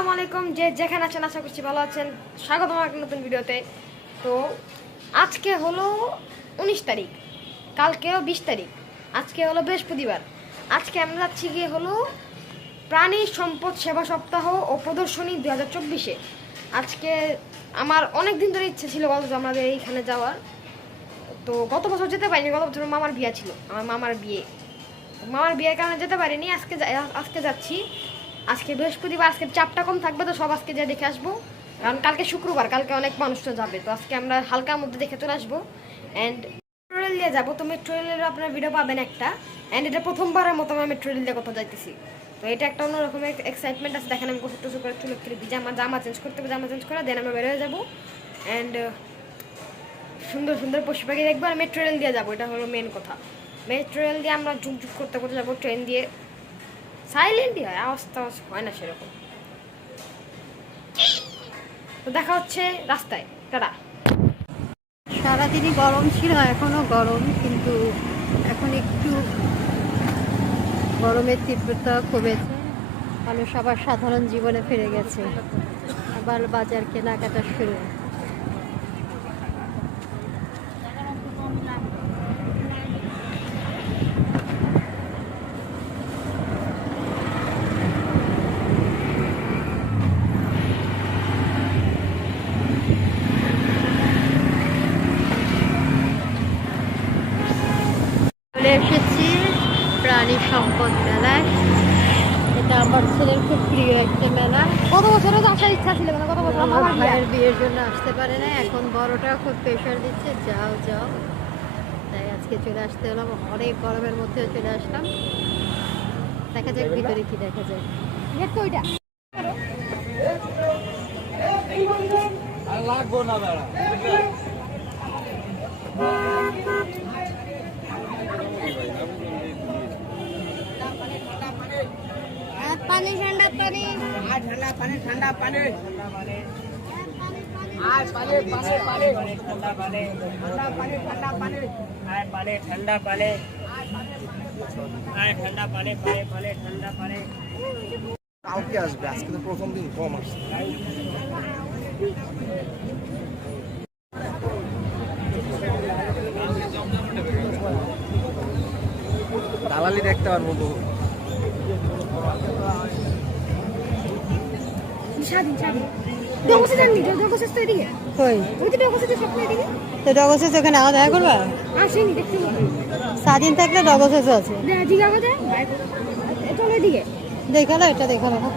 আসসালামু আলাইকুম। যে যেখানে আছেন, আশা করছি ভালো আছেন। স্বাগত আমার নতুন ভিডিওতে। তো আজকে হলো উনিশ তারিখ। কালকেও বিশ তারিখ। আজকে হলো বৃহস্পতিবার। আজকে আমরা যাচ্ছি গিয়ে হলো প্রাণী সম্পদ সেবা সপ্তাহ ও প্রদর্শনী দু হাজার চব্বিশে। আজকে আমার অনেক দিন ধরে ইচ্ছে ছিল বলতো আমাদের এইখানে যাওয়ার। তো গত বছর যেতে পারিনি। গত বছর মামার বিয়ে ছিল। আমার মামার বিয়ে। মামার বিয়ের কারণে যেতে পারিনি। আজকে আজকে যাচ্ছি। আজকে বৃহস্পতিবার, আজকে চাপটা কম থাকবে তো সব আজকে যা দেখে আসব। কারণ কালকে শুক্রবার, কালকে অনেক মানুষটা যাবে, তো আজকে আমরা হালকার মধ্যে দেখে চলে আসব। অ্যান্ড মেট্রো রেল দিয়ে যাব, তো মেট্রো রেলেরও আপনার ভিডিও পাবেন একটা। অ্যান্ড এটা প্রথমবারের মতো আমি মেট্রো রেল দিয়ে কোথাও যাইতেছি। তো এটা একটা অন্যরকম এক্সাইটমেন্ট আছে। দেখেন আমি টোসল করে চুলো জামা জামা চেঞ্জ করতে হবে, জামা চেঞ্জ করে দেন আমরা বের হয়ে যাব। অ্যান্ড সুন্দর সুন্দর পশু পাখি দেখব। আর মেট্রো রেল দিয়ে যাব, এটা হলো মেন কথা। মেট্রো রেল দিয়ে আমরা ঝুক ঝুক করতে করতে যাব ট্রেন দিয়ে। সাইলেন্টই হয় আওয়াজ টাওয়াজ হয় না সেরকম। তো দেখা হচ্ছে রাস্তায়। টাটা। সারাদিনই গরম ছিল এখনও গরম, কিন্তু এখন একটু গরমের তীব্রতা কমেছে। মানুষ আবার সাধারণ জীবনে ফিরে গেছে। আবার বাজার কেনাকাটা শুরু চলে এসেছি প্রাণী সম্পদ মেলায় এটা আমার ছেলের খুব প্রিয় একটা মেলা। কত বছরও তো আসার ইচ্ছা ছিল মানে কত বছর আমার ভাইয়ের বিয়ের জন্য আসতে পারে না এখন বড়টা খুব প্রেশার দিচ্ছে যাও যাও। তাই আজকে চলে আসতে হলাম অনেক গরমের মধ্যেও চলে আসলাম। দেখা যাক ভিতরে কি দেখা যায়। তো ওইটা। পানি ঠান্ডা পানি ঠান্ডা পানি। আয় পানি পানি পানি ঠান্ডা পানি ঠান্ডা পানি। ঠান্ডা পানি আয় পানি ঠান্ডা পানি আয় ঠান্ডা পানি পানি পানি ঠান্ডা পানি কালকে আসবে আজকে তো প্রথম দিন কম আসছে। দালালি দেখতে পারব বহু স্বাধীন স্বাধীন ডগসে জাননি ডগসে তো এদিকে? কই? ওই তো ডগসে তো এদিকে? তো ডগসেস ওখানে আওয়া দেখা করবা? আসেনি দেখতে স্বাধীন থাকলে ডগসেস আছে। চলো এদিকে। দেখাল এটা দেখাল না।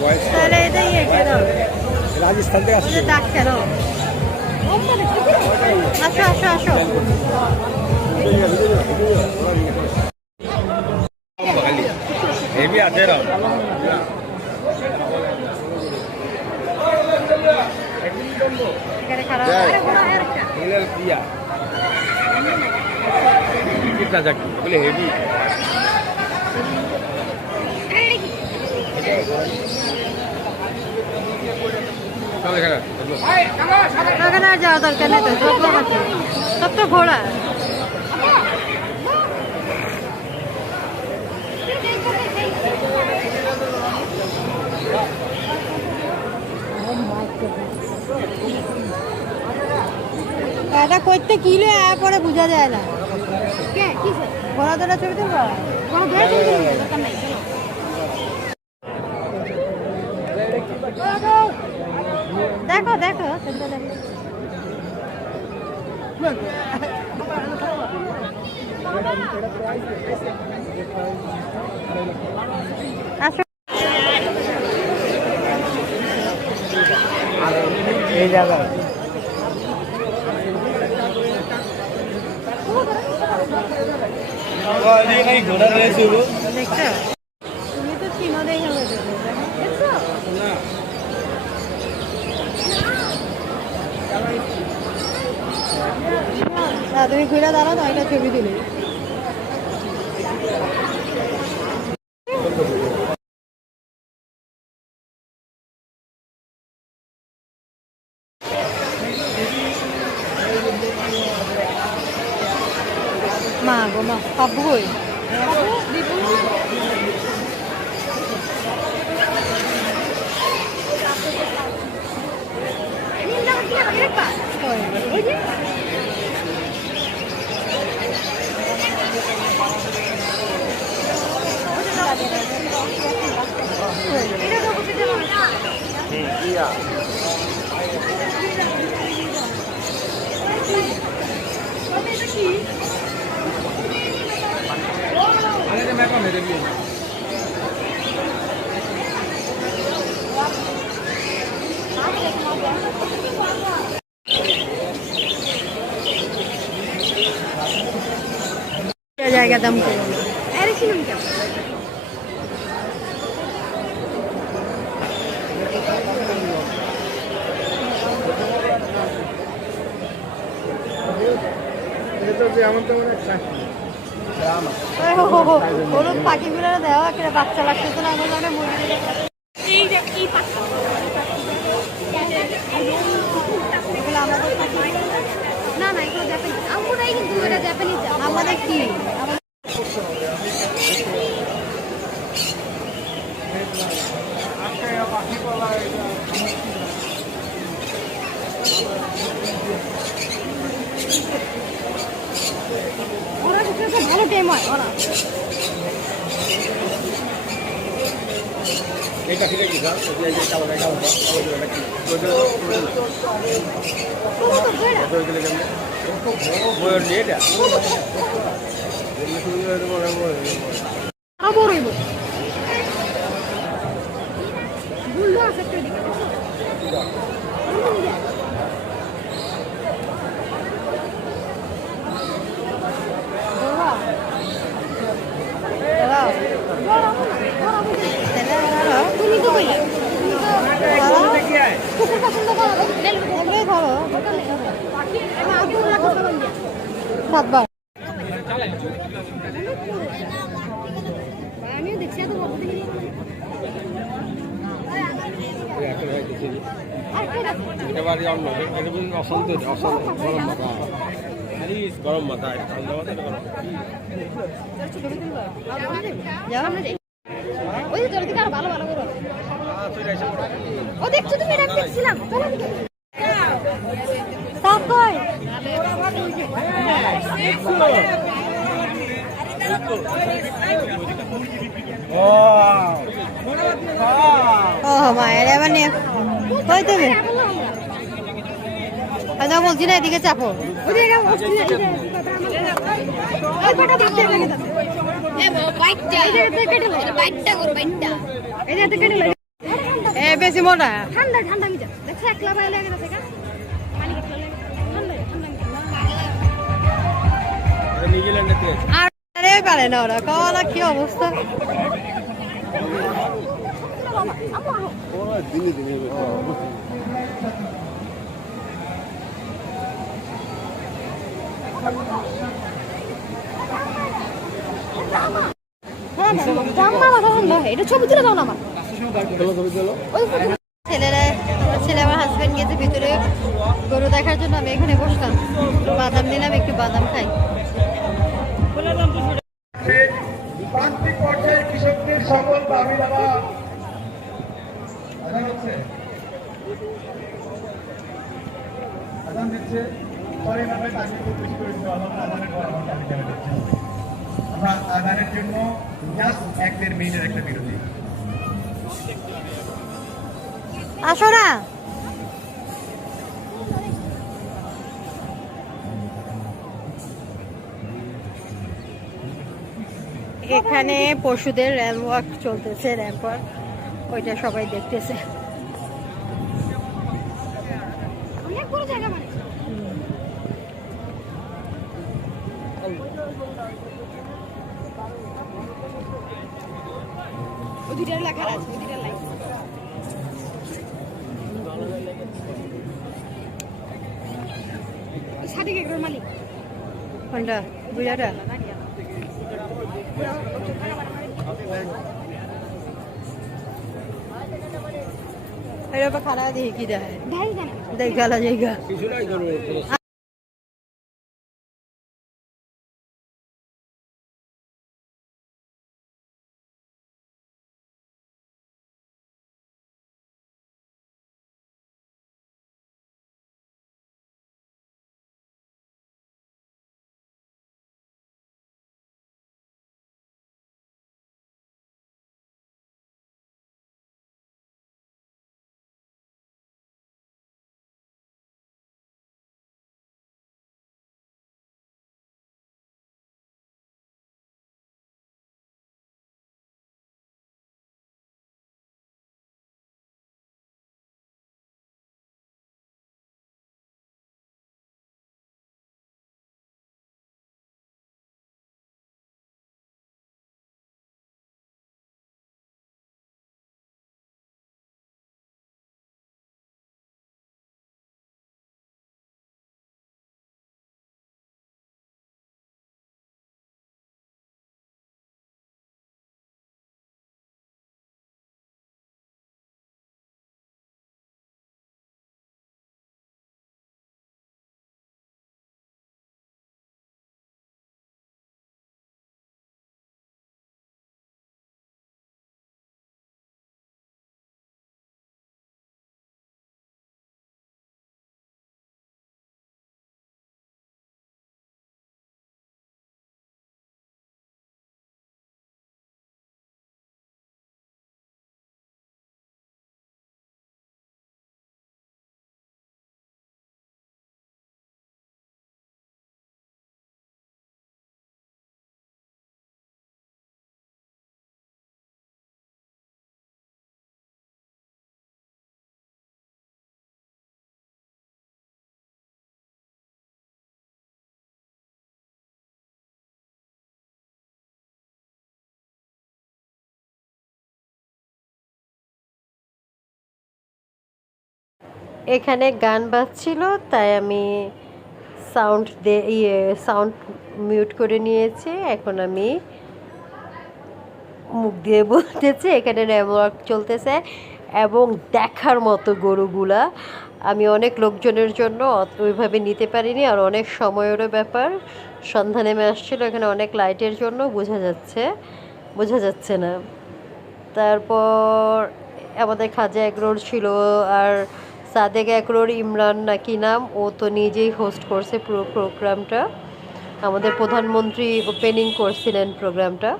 বয়স তাহলে এটা ইয়ে কেন রাজস্থান থেকে আসছে। এটা আসো আসো আসো। হেভি আছে রাও ওখানে আর যাওয়া দরকার নেই তো সব তো। ঘোড়া। এটা করতে কিলো আয়া পরে বোঝা যায় না। কে? ঘোড়া ধরা ছবি ধরে চলতে হবে, দরকার নাই চলো দেখো দেখো তোমরা দেখো আসো এই জায়গায় ঘোড়া রয়েছে দেখছ না, তুমি ঘুরে দাঁড়াও তো একটা ছবি দিলে মা গো, মা পাবু কই জায়গা দাম তো হলুদ পাখিগুলো দেওয়া বাচ্চা লাগতেছে না আমার মানে মুরগি এই যে এই পাখি এগুলো আমাদের পাখি না না এগুলো জাপানিজ আমরাই কিন্তু এটা জাপানিজ আমাদের কি? പറയുന്നു സെക്രട്ടറി সাতবার আমিও দেখছি এত বড় দেখি আর কে রাখো একেবারে অন্য এটা কিন্তু অশান্ত অশান্ত গরম মাথা। গরম মাথা ঠান্ডা মাথা গরম ওই যে আরও ভালো ভালো করে। ও দেখছ তুমি এটা দেখছিলাম চলো দিকে সাত কই ও মায়ের নিয়ে কই তুমি? বলছি না এদিকে চাপো। ওই যে এটা অস্ট্রেলিয়া ওই পাটা দেখতে লাগে আর পারে না ওরা কলা কি অবস্থা। দিনে দিনে জাম্মা মাথা ঠান্ডা এটা ছবি তুলে দাও না আমার। চলো ছবি চলো ওই ছেলেরা ছেলে আমার হাজবেন্ড গেছে ভিতরে। গরু দেখার জন্য আমি এখানে বসলাম। বাদাম নিলাম একটু বাদাম খাই। দিচ্ছে পরে তাকে আদানের জন্য জাস্ট এক দেড় মিনিটের একটা বিরতি আসো না এখানে পশুদের র্যাম্প ওয়াক চলতেছে র্যাম্প ওইটা সবাই দেখতেছে। জায়গা মানে ওই দুইটার লেখা আছে ওই দুইটার লাইন সাদিক একবার মালিক। কোনটা? বুঝাটা এরকম খারাপ দেখি কি দেয় ভাই জানে এখানে গান বাজছিল, তাই আমি সাউন্ড দে ইয়ে সাউন্ড মিউট করে নিয়েছি। এখন আমি মুখ দিয়ে বলতেছি, এখানে নেটওয়ার্ক চলতেছে এবং দেখার মতো গরুগুলা। আমি অনেক লোকজনের জন্য ওইভাবে নিতে পারিনি, আর অনেক সময়েরও ব্যাপার। সন্ধ্যা নেমে আসছিল, এখানে অনেক লাইটের জন্য বোঝা যাচ্ছে বোঝা যাচ্ছে না। তারপর আমাদের খাজা এগরোর ছিল, আর সাদেক একরোর ইমরান নাকি নাম? ও তো নিজেই হোস্ট করছে পুরো প্রোগ্রামটা আমাদের প্রধানমন্ত্রী ওপেনিং করছিলেন প্রোগ্রামটা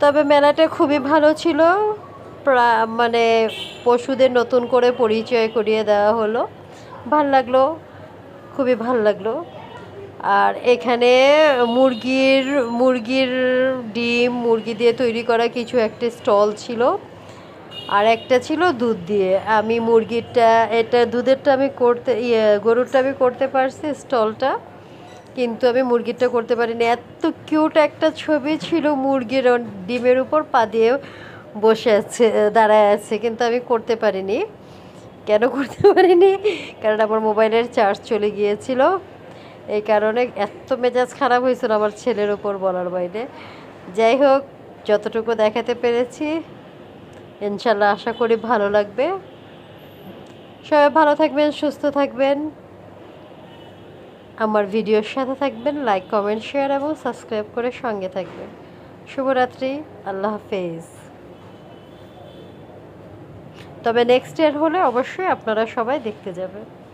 তবে মেলাটা খুবই ভালো ছিল। মানে পশুদের নতুন করে পরিচয় করিয়ে দেওয়া হলো। ভালো লাগল, খুবই ভালো লাগল। আর এখানে মুরগির মুরগির ডিম, মুরগি দিয়ে তৈরি করা কিছু একটা স্টল ছিল। আর একটা ছিল দুধ দিয়ে। আমি মুরগিরটা এটা দুধেরটা আমি করতে ইয়ে গরুরটা আমি করতে পারছি স্টলটা, কিন্তু আমি মুরগিরটা করতে পারিনি। এত কিউট একটা ছবি ছিল মুরগির ডিমের উপর পা দিয়ে বসে আছে, দাঁড়ায় আছে, কিন্তু আমি করতে পারিনি। কেন করতে পারিনি? কারণ আমার মোবাইলের চার্জ চলে গিয়েছিল। এই কারণে এত মেজাজ খারাপ হয়েছিল আমার ছেলের ওপর বলার বাইরে। যাই হোক, যতটুকু দেখাতে পেরেছি ইনশাল্লাহ আশা করি ভালো লাগবে। সবাই ভালো থাকবেন, সুস্থ থাকবেন। আমার ভিডিওর সাথে থাকবেন লাইক কমেন্ট শেয়ার এবং সাবস্ক্রাইব করে সঙ্গে থাকবেন। শুভরাত্রি, আল্লাহ হাফেজ। তবে নেক্সট ইয়ার হলে অবশ্যই আপনারা সবাই দেখতে যাবেন।